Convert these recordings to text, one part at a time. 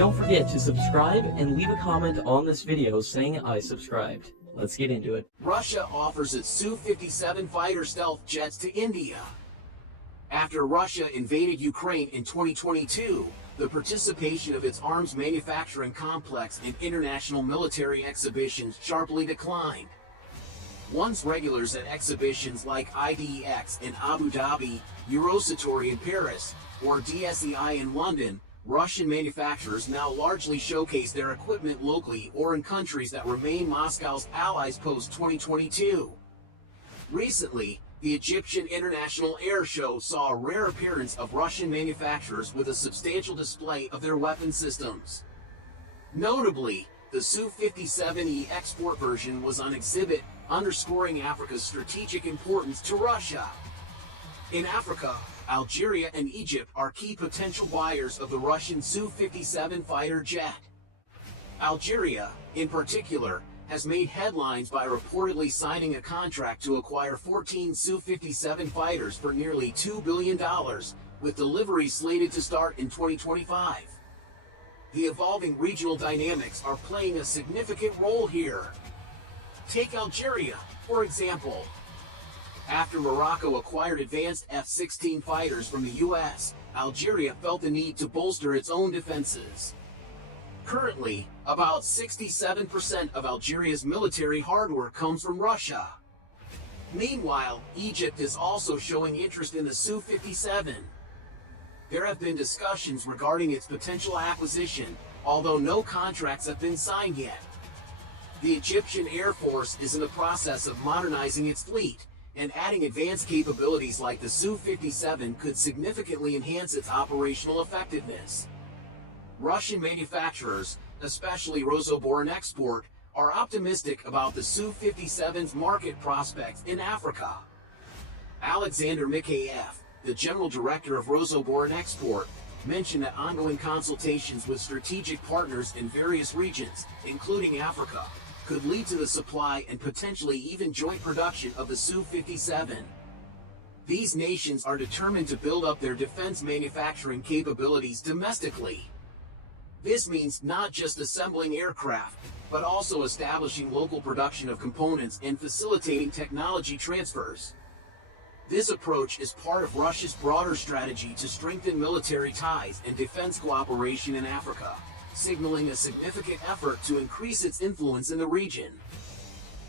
Don't forget to subscribe and leave a comment on this video saying I subscribed. Let's get into it. Russia offers its Su-57 fighter stealth jets to India. After Russia invaded Ukraine in 2022, the participation of its arms manufacturing complex in international military exhibitions sharply declined. Once regulars at exhibitions like IDEX in Abu Dhabi, Eurosatory in Paris, or DSEI in London, Russian manufacturers now largely showcase their equipment locally or in countries that remain Moscow's allies post-2022. Recently, the Egyptian International Air Show saw a rare appearance of Russian manufacturers with a substantial display of their weapon systems. Notably, the Su-57E export version was on exhibit, underscoring Africa's strategic importance to Russia. In Africa, Algeria and Egypt are key potential buyers of the Russian Su-57 fighter jet. Algeria, in particular, has made headlines by reportedly signing a contract to acquire 14 Su-57 fighters for nearly $2 billion, with delivery slated to start in 2025. The evolving regional dynamics are playing a significant role here. Take Algeria, for example. After Morocco acquired advanced F-16 fighters from the US, Algeria felt the need to bolster its own defenses. Currently, about 67% of Algeria's military hardware comes from Russia. Meanwhile, Egypt is also showing interest in the Su-57. There have been discussions regarding its potential acquisition, although no contracts have been signed yet. The Egyptian Air Force is in the process of modernizing its fleet, and adding advanced capabilities like the Su-57 could significantly enhance its operational effectiveness. Russian manufacturers, especially Rosoboronexport, are optimistic about the Su-57's market prospects in Africa. Alexander Mikheyev, the general director of Rosoboronexport, mentioned that ongoing consultations with strategic partners in various regions, including Africa, could lead to the supply and potentially even joint production of the Su-57. These nations are determined to build up their defense manufacturing capabilities domestically. This means not just assembling aircraft, but also establishing local production of components and facilitating technology transfers. This approach is part of Russia's broader strategy to strengthen military ties and defense cooperation in Africa, signaling a significant effort to increase its influence in the region.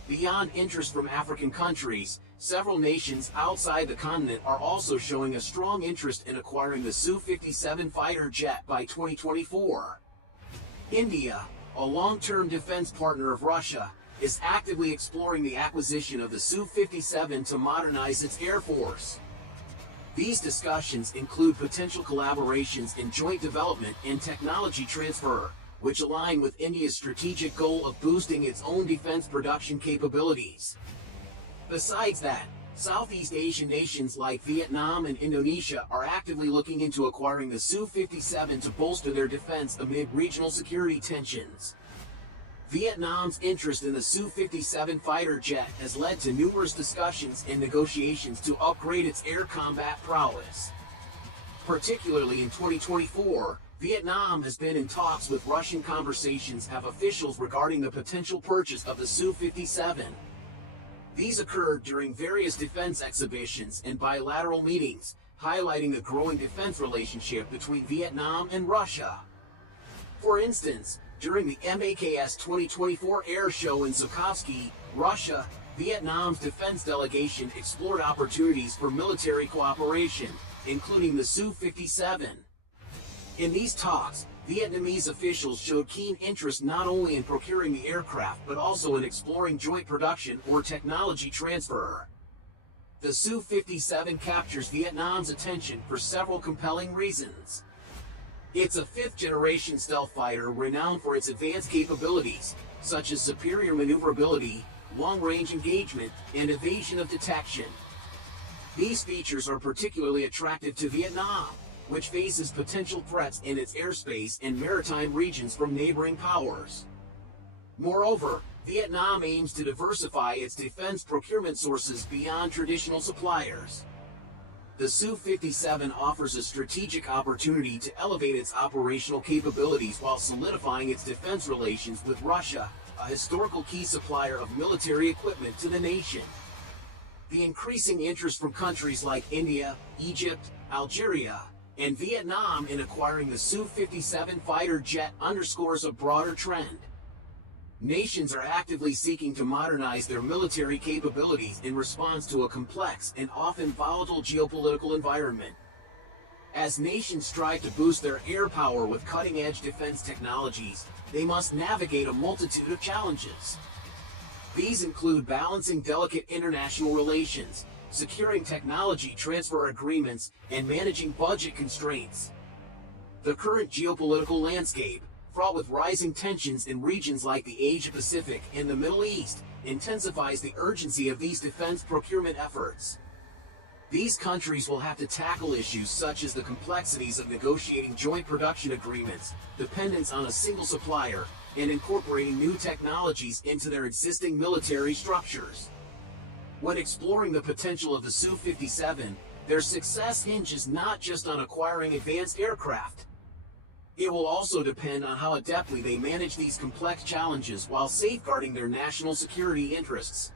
Beyond interest from African countries, several nations outside the continent are also showing a strong interest in acquiring the Su-57 fighter jet by 2024. India, a long-term defense partner of Russia, is actively exploring the acquisition of the Su-57 to modernize its air force. These discussions include potential collaborations in joint development and technology transfer, which align with India's strategic goal of boosting its own defense production capabilities. Besides that, Southeast Asian nations like Vietnam and Indonesia are actively looking into acquiring the Su-57 to bolster their defense amid regional security tensions. Vietnam's interest in the Su-57 fighter jet has led to numerous discussions and negotiations to upgrade its air combat prowess. Particularly in 2024, Vietnam has been in talks with Russian conversations have officials regarding the potential purchase of the Su-57. These occurred during various defense exhibitions and bilateral meetings, highlighting the growing defense relationship between Vietnam and Russia. For instance, during the MAKS 2024 Air Show in Sokovsky, Russia, Vietnam's defense delegation explored opportunities for military cooperation, including the Su-57. In these talks, Vietnamese officials showed keen interest not only in procuring the aircraft but also in exploring joint production or technology transfer. The Su-57 captures Vietnam's attention for several compelling reasons. It's a fifth-generation stealth fighter renowned for its advanced capabilities, such as superior maneuverability, long-range engagement, and evasion of detection. These features are particularly attractive to Vietnam, which faces potential threats in its airspace and maritime regions from neighboring powers. Moreover, Vietnam aims to diversify its defense procurement sources beyond traditional suppliers. the Su-57 offers a strategic opportunity to elevate its operational capabilities while solidifying its defense relations with Russia, a historical key supplier of military equipment to the nation. The increasing interest from countries like India, Egypt, Algeria, and Vietnam in acquiring the Su-57 fighter jet underscores a broader trend. Nations are actively seeking to modernize their military capabilities in response to a complex and often volatile geopolitical environment. As nations strive to boost their air power with cutting-edge defense technologies, they must navigate a multitude of challenges. These include balancing delicate international relations, securing technology transfer agreements, and managing budget constraints. The current geopolitical landscape, fraught with rising tensions in regions like the Asia-Pacific and the Middle East, intensifies the urgency of these defense procurement efforts. These countries will have to tackle issues such as the complexities of negotiating joint production agreements, dependence on a single supplier, and incorporating new technologies into their existing military structures. When exploring the potential of the Su-57, their success hinges not just on acquiring advanced aircraft. It will also depend on how adeptly they manage these complex challenges while safeguarding their national security interests.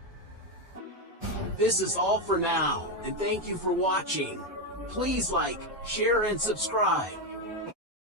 This is all for now, and thank you for watching. Please like, share, and subscribe.